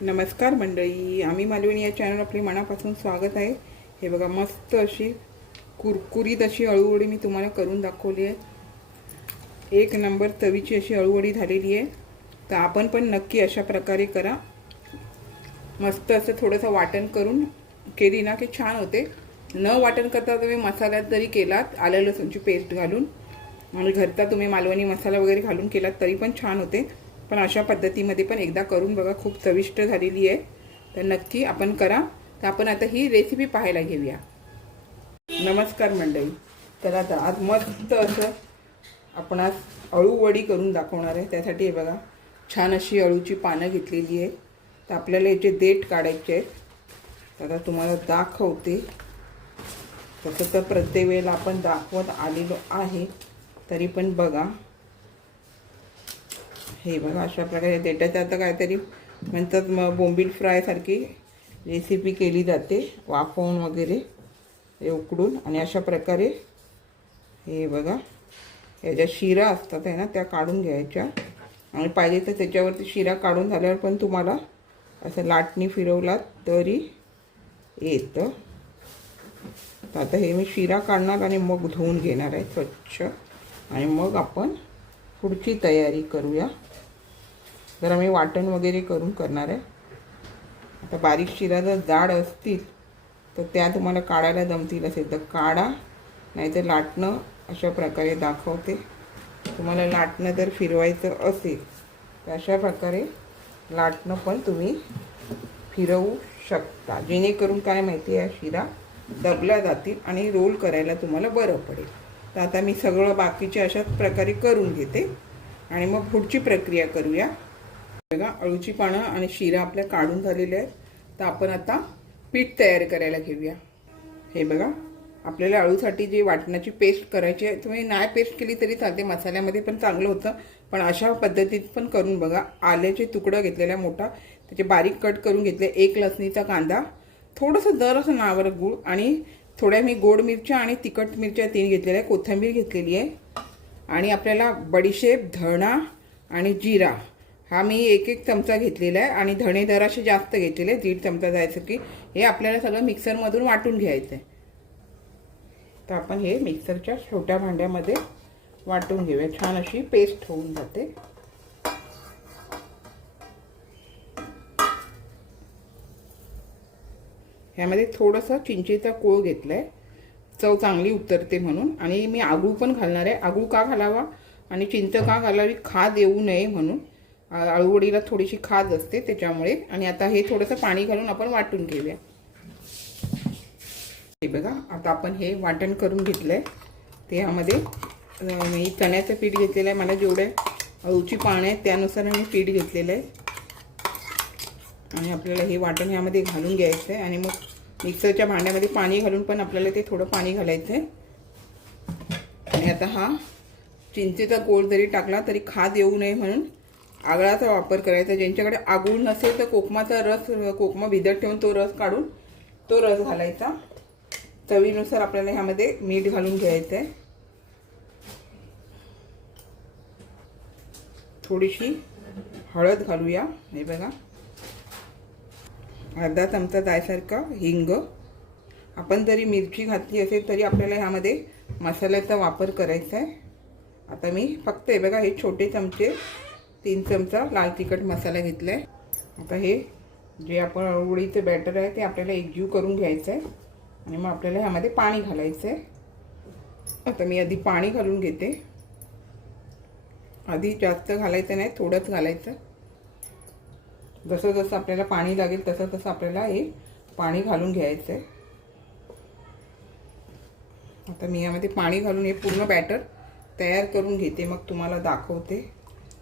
नमस्कार मंडळी, आम्ही मालवणी या चॅनल आपले मनापासून स्वागत आहे। हे बघा, मस्त अशी कुरकुरीत अशी अळूवडी मी तुम्हाला करून दाखवली आहे। एक नंबर चवीची अशी अळूवडी झालेली आहे। तर आपण पण नक्की अशा प्रकारे करा। मस्त असं थोडंसं वाटण करून केली ना की छान होते। न वाटण करता तुम्ही मसाल्यात जरी केलात, आलं लसूणची पेस्ट घालून आणि घरचा तुम्ही मालवणी मसाला वगैरे घालून केलात तरी पण छान होते। पण अशा पद्धतीमध्ये पण एकदा करून बघा, खूप चविष्ट झालेली आहे। तर नक्की आपण करा। तर आपण आता ही रेसिपी पाहायला घेऊया। नमस्कार मंडळी, तर आता आज मस्त असं आपण आज अळूवडी करून दाखवणार आहे। त्यासाठी हे बघा, छान अशी अळूची पानं घेतलेली आहे। तर आपल्याला याचे देठ काढायचे आहेत। तर तुम्हाला दाखवते। तसं तर प्रत्येक वेळेला आपण दाखवत आलेलो आहे, तरी पण बघा, हे बघा अशा प्रकारे देठाचं आता काहीतरी म्हणतात बोंबील फ्राय सारखी रेसिपी केली जाते, वाफवून वगैरे हे उकडून। आणि अशा प्रकारे हे बघा, याच्या शिरा असतात आहे ना, त्या काढून घ्यायच्या। आणि पाहिजे तर त्याच्यावरती शिरा काढून झाल्यावर पण तुम्हाला असं लाटणी फिरवलात तरी येतं। तर आता हे मी शिरा काढणार आणि मग धुवून घेणार आहे स्वच्छ, आणि मग आपण पुढची तयारी करूया। जर आम्ही वाटण वगैरे करून करणार आहे। आता बारीक शिरा जर जाड असतील तर त्या तुम्हाला काढायला जमतील असेल तर काढा, नाहीतर लाटणं अशा प्रकारे दाखवते। तुम्हाला लाटणं जर फिरवायचं असेल तर अशा प्रकारे लाटणं पण तुम्ही फिरवू शकता, जेणेकरून काय माहिती आहे, शिरा दबल्या जातील आणि रोल करायला तुम्हाला बरं पडेल। तर आता मी सगळं बाकीचे अशाच प्रकारे करून घेते आणि मग पुढची प्रक्रिया करूया। बघा, अळूची पानं आणि शिरा आपल्या काढून झालेले आहेत। तर आपण आता पीठ तयार करायला घेऊया। हे बघा, आपल्याला अळूसाठी जी वाटणाची पेस्ट करायची आहे, तुम्ही नाही पेस्ट केली तरी चालते, मसाल्यामध्ये पण चांगलं होतं। पण अशा पद्धतीत पण करून बघा। आल्याचे तुकडं घेतलेला मोठा, त्याचे बारीक कट करून घेतले, एक लसणीचा कांदा, थोडंसं जरासं नावर गूळ, आणि थोड्या मी गोड मिरच्या आणि तिखट मिरच्या 3 घेतलेल्या आहे, कोथिंबीर घेतलेली आहे, आणि आपल्याला बडीशेप, धणा आणि जिरा हा मी एक चमचा घेतलेला आहे, आणि धणे जरासे जास्त घेतलेले, 1.5 चमचा जायचं की हे आपल्याला सगळं मिक्सरमधून वाटून घ्यायचं आहे। तर आपण हे मिक्सरच्या छोट्या भांड्यामध्ये वाटून घेऊया, छान अशी पेस्ट होऊन जाते। ह्यामध्ये थोडंसं चिंचेचा कोळ घेतलाय, चव चांगली उतरते म्हणून। आणि मी आगूळ पण घालणार आहे। आगूळ का घालावा आणि चिंच का घालावी, खाद येऊ नये म्हणून। अळूवडीला थोडीशी खाज असते त्याच्यामुळे। आणि आता हे थोडंसं पाणी घालून आपण वाटून घेऊया। हे बघा, आता आपण हे वाटण करून घेतलंय। ते यामध्ये मी चण्याचं पीठ घेतलेलं आहे, मला जेवढे अळूची पानं आहेत त्यानुसार मी पीठ घेतलेलं आहे। आणि आपल्याला हे वाटण यामध्ये घालून घ्यायचं आहे, आणि मग मिक्सरच्या भांड्यामध्ये पाणी घालून पण आपल्याला ते थोडं पाणी घालायचं आहे। आणि आता हा चिंचेचा कोळ जरी टाकला तरी खाद येऊ नये म्हणून आगळाचा वापर करायचा। ज्यांच्याकडे आगूळ नसेल तर कोकमाचा रस, कोकमा भिजत ठेवून तो रस काढून तो रस घालायचा। चवीनुसार आपल्याला ह्यामध्ये मीठ घालून घ्यायचं आहे, थोडीशी हळद घालूया। हे बघा, अर्धा चमचा जायसारखा हिंग। आपण जरी मिरची घातली असेल तरी आपल्याला ह्यामध्ये मसाल्याचा वापर करायचा आहे। आता मी फक्त हे बघा, हे छोटे चमचे 3 चमचा लाल तिखट मसाला घेतला आहे। आता हे जे आपण अळूवडीचं बॅटर आहे ते आपल्याला एकजीव करून घ्यायचं आहे, आणि मग आपल्याला ह्यामध्ये पाणी घालायचं आहे। आता मी आधी पाणी घालून घेते। आधी जास्त घालायचं नाही, थोडंच घालायचं। जसं जसं आपल्याला पाणी लागेल तसं तसं आपल्याला हे पाणी घालून घ्यायचं आहे। आता मी यामध्ये पाणी घालून हे पूर्ण बॅटर तयार करून घेते, मग तुम्हाला दाखवते।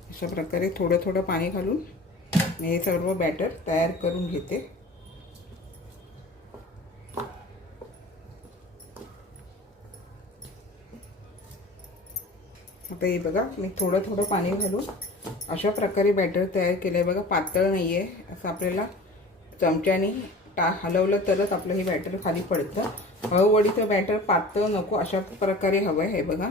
अशा प्रकारे थोडं थोडं पाणी घालून मी हे सर्व बॅटर तयार करून घेते। आता हे बघा, मी थोडं थोडं पाणी घालून अशा प्रकारे बॅटर तयार केलं आहे। बघा, पातळ नाही आहे, असं आपल्याला चमच्याने हलवलं तरच आपलं हे बॅटर खाली पडतं। अळूवडीचं बॅटर पातळ नको, अशा प्रकारे हवं आहे। हे बघा,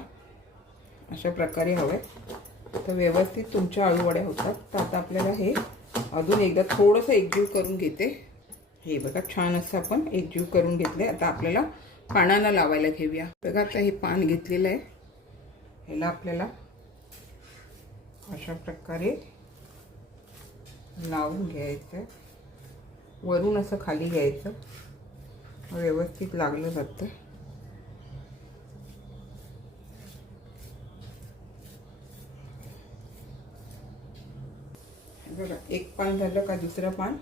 अशा प्रकारे हवं आहे, तर व्यवस्थित तुमच्या अळूवड्या होतात। तर आता आपल्याला हे अजून एकदा थोडंसं एकजीव करून घेते. हे बघा छान असं आपण एकजीव करून घेतले. आता आपल्याला पानाला लावायला घेऊया. बघा आता हे पान घेतलेलं आहे. ह्याला आपल्याला अशा प्रकारे लावून घ्यायचं आहे. वरून असं खाली घ्यायचं, व्यवस्थित लागलं जातं. बघा एक पान झालं का दुसरं पान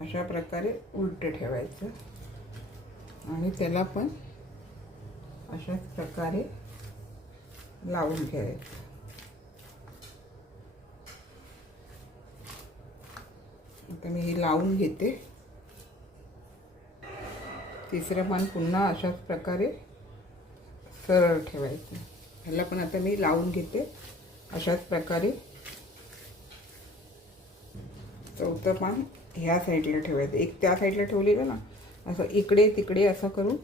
अशा प्रकारे उलटं ठेवायचं आणि त्याला पण अशाच प्रकारे लावून घ्यायचं. आता मी हे लावून घेते. तिसरं पान पुन्हा अशाच प्रकारे सरळ ठेवायचं. ह्याला पण आता मी लावून घेते अशाच प्रकारे. चौथं पान ह्या साईडला ठेवायचं. एक त्या साईडला ठेवलेलं ना, असं इकडे तिकडे असं करून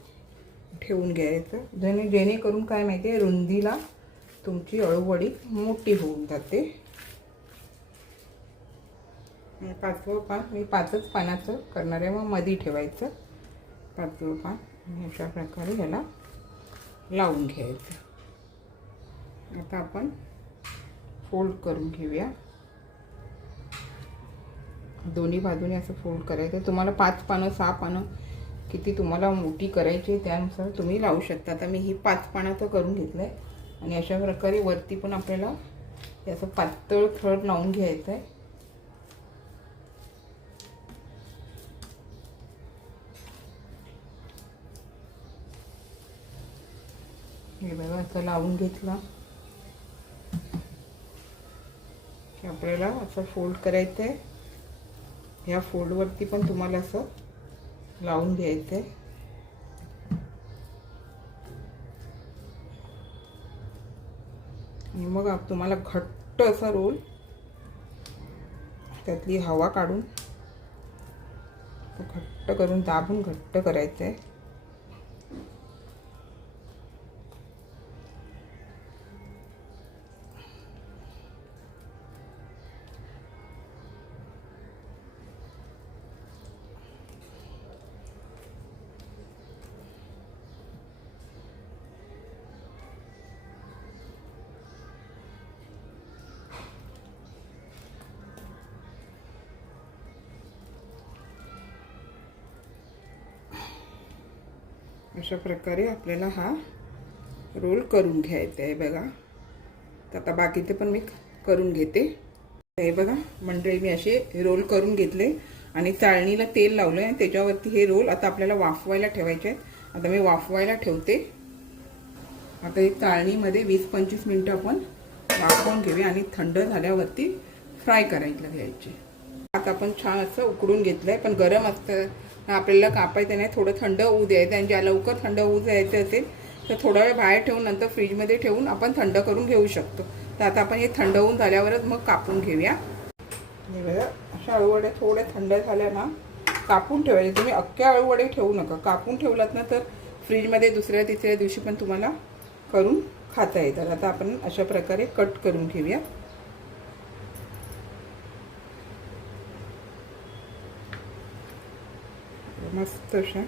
ठेवून घ्यायचं. जेणेकरून काय माहिती आहे, रुंदीला तुमची अळूवडी मोठी होऊन जाते. पाचवं पान मी 5च पानाचं करणार आहे, मग मध्ये ठेवायचं 5वं पान आणि अशा प्रकारे ह्याला लावून घ्यायचं. आता आपण फोल्ड करून घेऊया. दोन्ही बाजूने असं फोल्ड करायचं. तुम्हाला 5 पानं 6 पानं किती तुम्हाला मोठी करायची त्यानुसार तुम्ही लावू शकता. आता मी ही 5 पानाचं करून घेतलं आहे आणि अशा प्रकारे वरती पण आपल्याला असं पातळ थर लावून घ्यायचं आहे. हे बघा असं लावून घेतला की आपल्याला असं फोल्ड करायचं आहे. ह्या फोल्डवरती पण तुम्हाला असं लावून घ्यायचं आहे. आणि मग तुम्हाला घट्ट असा रोल त्यातली हवा काढून घट्ट करून दाबून घट्ट करायचं आहे. अशा प्रकारे आपल्याला हा रोल करून घ्यायचा आहे. बघा तर आता बाकीचे पण मी करून घेते. हे बघा मंडळी, मी असे रोल करून घेतले आणि चाळणीला तेल लावलं आहे. त्याच्यावरती हे रोल आता आपल्याला वाफवायला ठेवायचे आहेत. आता मी वाफवायला ठेवते. आता हे चाळणीमध्ये 20-25 मिनटं आपण वाफवून घेऊया आणि थंड झाल्यावरती फ्राय करायला घ्यायचे. आता आपण छान असं उकडून घेतलं आहे, पण गरम असतं आपल्याला कापायचं नाही. थोडं थंड होऊ द्यायचं आणि ज्या लवकर थंड होऊ द्यायचं असेल तर थोडा वेळ बाहेर ठेवून नंतर फ्रीजमध्ये ठेवून आपण थंड करून घेऊ शकतो. तर आता आपण हे थंड होऊन झाल्यावरच मग कापून घेऊया. हे बघा अशा अळूवड्या थोड्या थंड झाल्या ना कापून ठेवायचे. तुम्ही अख्ख्या अळूवडे ठेवू नका. कापून ठेवलात ना तर फ्रीजमध्ये दुसऱ्या तिसऱ्या दिवशी पण तुम्हाला करून खाता येतात. आता आपण अशा प्रकारे कट करून घेऊया. मस्त अशा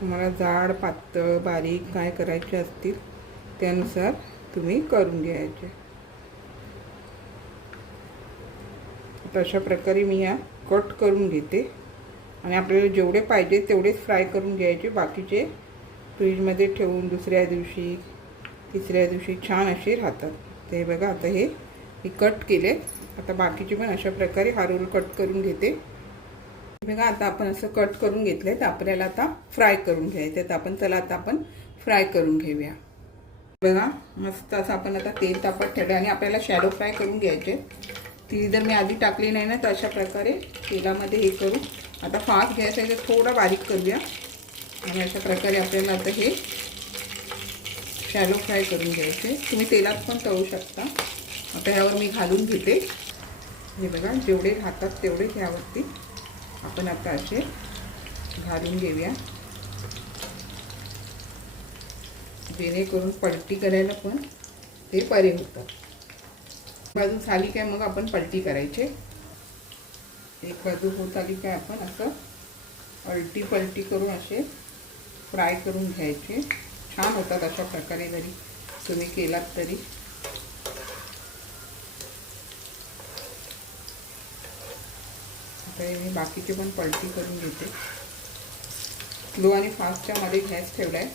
तुम्हाला जाड पातळ बारीक काय करायचे असतील त्यानुसार तुम्ही करून घ्यायचे. आता अशा प्रकारे मी या कट करून घेते आणि आपल्याला जेवढे पाहिजे तेवढेच फ्राय करून घ्यायचे. बाकीचे फ्रीजमध्ये ठेवून दुसऱ्या दिवशी तिसऱ्या दिवशी छान असे राहतात. ते बघा आता हे कट केले. आता बाकीचे पण अशा प्रकारे हा रोल कट करून घेते. बघा आता आपण असं कट करून घेतलंय. तर आपल्याला आता फ्राय करून घ्यायचं. तर आपण चला आता आपण फ्राय करून घेऊया. बघा मस्त असं आपण आता तेल तापत ठेवलं आणि आपल्याला शॅलो फ्राय करून घ्यायचे. ती जर मी आधी टाकली नाही ना तर अशा प्रकारे तेलामध्ये हे करून आता फास्ट गॅस आहे तर थोडा बारीक करूया आणि अशा प्रकारे आपल्याला आता हे शॅलो फ्राय करून घ्यायचे. तुम्ही तेलात पण तळू शकता. आता ह्यावर मी घालून घेते. हे बघा जेवढे राहतात तेवढे ह्यावरती आपण आता असे घालून घेऊया, जेणेकरून पलटी करायला पण ते बरे होतात. बाजू झाली काय मग आपण पलटी करायचे. एक बाजू होत आली काय आपण असं अलटी पलटी करून असे फ्राय करून घ्यायचे. छान होतात अशा प्रकारे जरी तुम्ही केलात तरी. आता मी बाकीचे पण पलटी करून घेते. स्लो आणि फास्टच्या मध्ये गॅस ठेवलाय.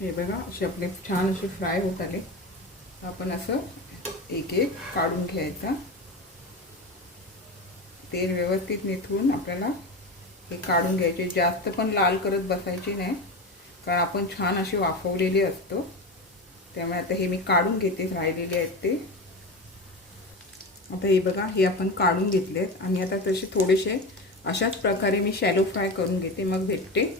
हे बघा असे आपले छान असे फ्राय होत आले. आपण असं एक एक काढून घ्यायचा. तेल व्यवस्थित निथळून आपल्याला हे काढून घ्यायचे. जास्त पण लाल करत बसायची नाही, कारण आपण छान असे वाफवलेले असतो. त्यामुळे आता हे मी काढून घेते, राहिलेले आहेत ते. आता हे बघा हे आपण काढून घेतलेत आणि आता तसे थोडेसे अशाच प्रकारे मी शॅलो फ्राय करून घेते, मग भेटते.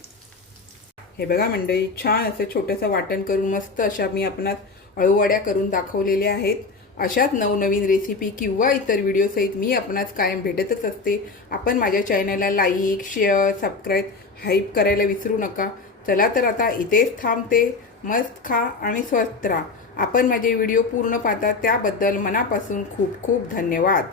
हे बघा मंडळी, छान असं छोटंसं वाटण करून मस्त अशा मी आपणास अळूवड्या करून दाखवलेल्या आहेत. अशाच नवनवीन रेसिपी किंवा इतर व्हिडिओसहित मी आपणास कायम भेटतच असते. आपण माझ्या चॅनलला लाईक, शेअर, सबस्क्राईब, हाईप करायला विसरू नका. चला तर आता इथेच थांबते. मस्त खा आणि स्वस्थ राहा. आपण माझे व्हिडिओ पूर्ण पाहता त्याबद्दल मनापासून खूप खूप धन्यवाद.